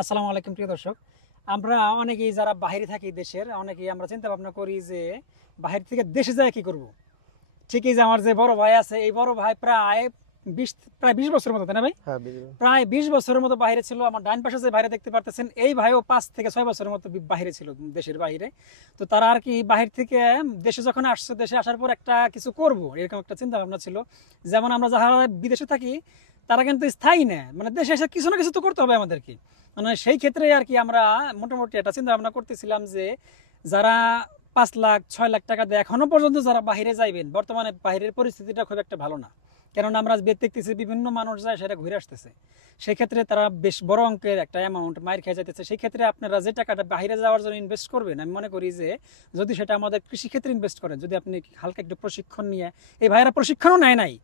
আসসালামু আলাইকুম প্রিয় দর্শক। আমরা অনেকেই যারা বাইরে থাকি দেশের, অনেকেই আমরা চিন্তা ভাবনা করি যে বাইরে থেকে দেশে যায় কি করব। ঠিকই যে আমার যে বড় ভাই আছে, এই বড় ভাই প্রায় 20 বছরের মতো, তাই না ভাই? হ্যাঁ বুঝলাম। প্রায় 20 বছরের মতো বাইরে ছিল। আমার ডান পাশে যে বাইরে দেখতে পারতেছেন, এই ভাইও 5 থেকে 6 বছরের মতো বাইরে ছিল, দেশের বাইরে। তো তারা আর কি বাহির থেকে দেশে যখন আসছে, দেশে আসার পর একটা কিছু করব এরকম একটা চিন্তা ভাবনা ছিল। যেমন আমরা যারা বিদেশে থাকি তারা কিন্তু স্থায়ী না, মানে দেশে এসে কিছু না কিছু তো করতে হবে আমাদেরকে। মানে সেই ক্ষেত্রে আর কি আমরা মোটামুটি একটা চিন্তা ভাবনা করতেছিলাম যে যারা 5 লাখ 6 লাখ টাকা দিয়ে এখনো পর্যন্ত যারা বাইরে যাইবেন, বর্তমানে বাইরের পরিস্থিতিটা খুব একটা ভালো না, কারণ আমরা দেখতেছি বিভিন্ন মানুষ যায় সেটা ঘুরে আসতেছে। সেই ক্ষেত্রে তারা বেশ বড় অঙ্কের একটা অ্যামাউন্ট মাইর খেয়ে যাইতেছে। সেই ক্ষেত্রে আপনারা যে টাকাটা বাইরে যাওয়ার জন্য ইনভেস্ট করবেন, আমি মনে করি যে যদি সেটা আমাদের কৃষিক্ষেত্রে ইনভেস্ট করেন, যদি আপনি হালকা একটু প্রশিক্ষণ নিয়ে, এই ভাইয়েরা প্রশিক্ষণও নেয় নাই,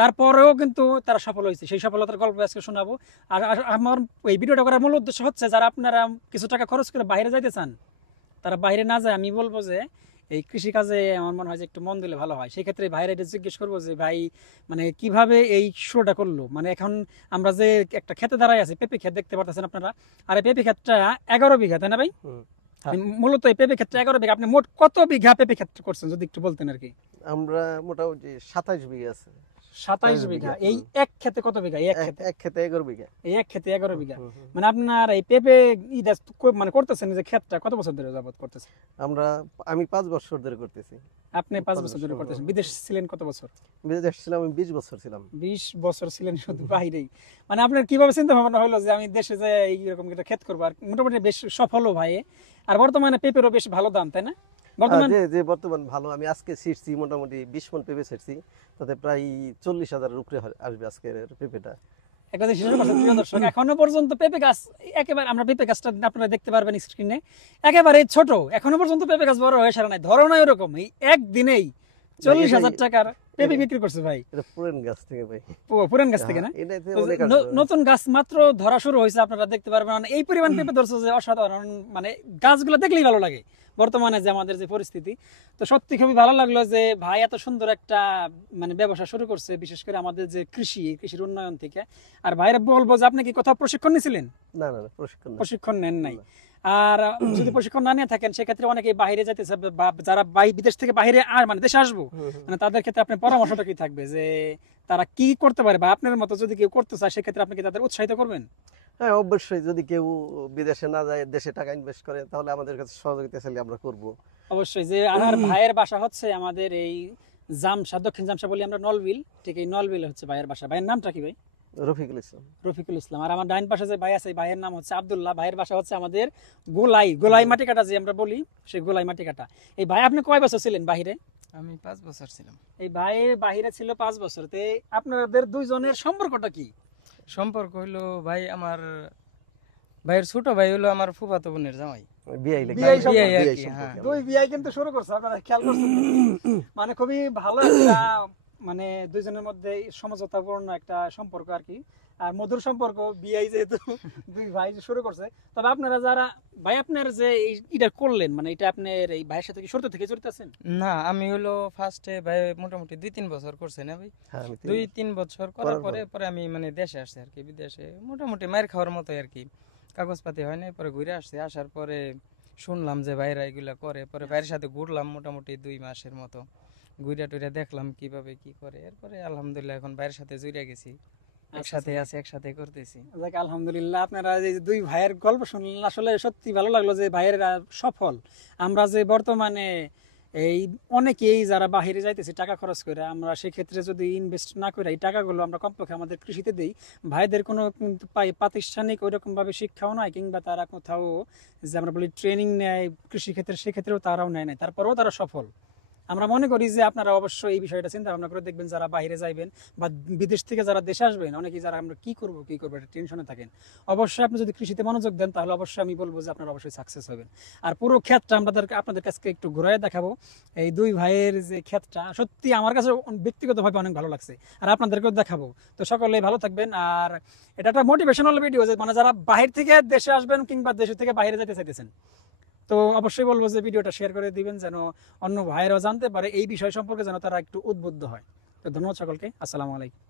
তারপরেও কিন্তু তারা সফল হয়েছে। সেই সফলতার গল্প আজকে শোনাবো। আর আমার এই ভিডিওটা করার মূল উদ্দেশ্য হচ্ছে, যারা আপনারা কিছু টাকা খরচ করে বাইরে যাইতে চান, তারা বাইরে না যায় আমি বলবো যে এই কৃষিকাজে আমার মনে হয় যে একটু মন দিলে ভালো হয়। সেই ক্ষেত্রে ভাইরা এটা জিজ্ঞেস করবো যে ভাই, মানে কিভাবে এই শুরুটা করলো। মানে এখন আমরা যে একটা খেতে দাঁড়ায় আছি, পেঁপে ক্ষেত দেখতে পারতেছেন আপনারা। আর এই পেঁপে ক্ষেতটা 11 বিঘা, তাই না ভাই? হ্যাঁ। মূলত এই পেঁপে ক্ষেত্রে 11 বিঘা। আপনি মোট কত বিঘা পেঁপে ক্ষেত করছেন যদি একটু বলতেন আর কি? আমরা মোটামুটি 27 বিঘা আছে। 27 বিঘা। এই এক ক্ষেতে কত বিঘা? এক ক্ষেতে এক ক্ষেতে 11 বিঘা। এই এক ক্ষেতে 11 বিঘা। মানে আপনার এই পেঁপে মানে করতেছেন যে ক্ষেতটা কত বছর ধরে যাবত করতেছেন? আমি 5 বছর ধরে করতেছি। আপনি 5 বছর ধরে করতেছেন। বিদেশ ছিলেন কত বছর? বিদেশ ছিলাম আমি 20 বছর ছিলাম। 20 বছর ছিলেন শুধু বাইরেই। মানে আপনার কিভাবে চিন্তা ভাবনা হলো যে আমি দেশে যাই এইরকম একটা ক্ষেত করবো? আর মোটামুটি বেশ সফল ভাই। আর বর্তমানে পেঁপেরও বেশ ভালো দাম, তাই না? বর্তমানে যে বর্তমান ভালো। আমি আজকে ছিটছি মোটামুটি 20 মণ পেঁপে ছিটছি, তাতে প্রায় 40,000 উপরে আসবে আজকের পেঁপেটা। একবারে শেষ করছে প্রিয় দর্শক। এখনো পর্যন্ত পেঁপে গাছ একেবারে, আমরা পেঁপে গাছটা আপনারা দেখতে পারবেন স্ক্রিনে, একেবারে ছোট। এখনো পর্যন্ত পেঁপে গাছ বড় হয়ে সারা নাই, ধরো নাই ওরকম। এই একদিনেই 40,000 টাকার পেঁপে বিক্রি করছে ভাই। এটা পুরান গাছ থেকে ভাই। পুরান গাছ থেকে না? এটাতে তো অনেক নতুন গাছ মাত্র ধরা শুরু হয়েছে, আপনারা দেখতে পারবেন। মানে এই পরিমাণ পেঁপে ধরছে যে অসাধারণ। মানে গাছগুলো দেখলেই ভালো লাগে বর্তমানে যে আমাদের যে পরিস্থিতি। তো সত্যি খুবই ভালো লাগলো যে ভাই এত সুন্দর একটা মানে ব্যবসা শুরু করছে, বিশেষ করে আমাদের যে কৃষির উন্নয়ন থেকে। আর ভাইরা বলবো যে আপনি কি কোথাও প্রশিক্ষণ নিয়েছিলেন? না প্রশিক্ষণ নেন নাই। আর যদি প্রশিক্ষণ না নিয়ে থাকেন, সেক্ষেত্রে অনেকেই বাইরে যেতেছে, বা যারা বিদেশ থেকে বাইরে আর মানে দেশে আসবো, মানে তাদের ক্ষেত্রে আপনার পরামর্শটা কি থাকবে যে তারা কি করতে পারে, বা আপনার মতো যদি কেউ করতে চায় সেক্ষেত্রে আপনি কি তাদের উৎসাহিত করবেন? হ্যাঁ অবশ্যই, যদি কেউ বিদেশে না যায়, দেশে টাকা ইনভেস্ট করে, তাহলে আমাদের কাছে সহযোগিতা চাইলে আমরা করব। অবশ্যই। যে আমার ভাইয়ের বাসা হচ্ছে আমাদের এই জামসা, দক্ষিণ জামসা বলি আমরা, নলবিল। ঠিক এই নলবিল হচ্ছে ভাইয়ের বাসা। ভাইয়ের নামটা কি ভাই? রফিকুল ইসলাম। রফিকুল ইসলাম। আর আমার ডাইন পাশে যে ভাই আছে, ভাইয়ের নাম হচ্ছে আব্দুল্লাহ। ভাইয়ের বাসা হচ্ছে আমাদের গোলাই মাটি কাটা, যে আমরা বলি সেই গোলাই মাটি কাটা। এই ভাই আপনি কয় বছর ছিলেন বাহিরে? আমি 5 বছর ছিলাম। এই ভাই বাহিরে ছিল 5 বছর। তে আপনাদের দুইজনের সম্পর্কটা কি? সম্পর্ক হইলো ভাই, আমার ভাইয়ের ছোট ভাই হলো আমার ফুফাতো বোনের জামাই। বিআই বিআই সম্পর্ক। বিয়ে আর বিআই কি, হ্যাঁ। সম্পর্কে দুই বিয়ে কিন্তু শুরু করছে, আপনারা খেয়াল করছেন? মানে খুবই ভালো একটা মানে দুইজনের মধ্যে সমঝোতাপূর্ণ একটা সম্পর্ক আর কি। আর মধুর সম্পর্ক, বিয়ে যেহেতু দুই ভাই শুরু করছে। তবে আপনারা যারা ভাই, আপনার যে এটা করলেন, মানে এটা আপনার এই ভাইয়ের সাথে কি শুরু থেকে জড়িত আছেন? না, আমি হলো ফার্স্টে ভাই মোটামুটি 2-3 বছর করছে না ভাই। হ্যাঁ আমি 2-3 বছর করার পরে আমি মানে দেশে আসছি আর কি। বিদেশে মোটামুটি মায়ের খাওয়ার মতো আর কি, কাগজপাতি হয় না। পরে ঘুরে আসছি। আসার পরে শুনলাম যে ভাইরা এগুলা করে। পরে ভাইয়ের সাথে ঘুরলাম মোটামুটি 2 মাসের মতো। ঘুরে টুরে দেখলাম কিভাবে কি করে। এরপরে আলহামদুলিল্লাহ এখন ভাইয়ের সাথে জুড়ে গেছি, একসাথে আছি, একসাথে করতেছি। যাক আলহামদুলিল্লাহ। আপনারা এই যে দুই ভাইয়ের গল্প শুনলেন, আসলে সত্যি ভালো লাগলো যে ভাইয়েরা সফল। আমরা যে বর্তমানে এই অনেকেই যারা বাহিরে যাইতেছি টাকা খরচ করে, আমরা সেক্ষেত্রে যদি ইনভেস্ট না করে এই টাকাগুলো আমরা কমপক্ষে আমাদের কৃষিতে দিই, ভাইদের কোনো কিন্তু প্রাতিষ্ঠানিক ওইরকম ভাবে শিক্ষাও নয়, কিংবা তারা কোথাও যে আমরা বলি ট্রেনিং নেয় কৃষিক্ষেত্রে, সেক্ষেত্রেও তারাও নেয় নাই, তারপরেও তারা সফল। আমরা মনে করি যে আপনারা অবশ্যই এই বিষয়টা চিন্তা ভাবনা করে দেখবেন, যারা বাইরে যাইবেন বা বিদেশ থেকে যারা দেশে আসবেন, অনেকেই যারা আমরা কি করব এটা টেনশনে থাকেন, অবশ্যই আপনি যদি কৃষিতে মনোযোগ দেন, তাহলে অবশ্যই আমি বলবো যে আপনারা অবশ্যই সাকসেস হবেন। আর পুরো ক্ষেতটা আপনাদের কাছে একটু ঘুরাই দেখাবো। এই দুই ভাইয়ের যে ক্ষেতটা সত্যি আমার কাছে ব্যক্তিগতভাবে অনেক ভালো লাগছে, আর আপনাদেরকেও দেখাবো। তো সকলেই ভালো থাকবেন। আর এটা একটা মোটিভেশনাল ভিডিও, যে মানে যারা বাহির থেকে দেশে আসবেন কিংবা দেশ থেকে বাইরে যেতে চাইতেছেন, তো অবশ্যই বলবো যে ভিডিওটা শেয়ার করে দিবেন, যেন অন্য ভাইয়েরাও জানতে পারে এই বিষয় সম্পর্কে, যেন তারা একটু উদ্বুদ্ধ হয়। তো ধন্যবাদ সকলকে। আসসালামু আলাইকুম।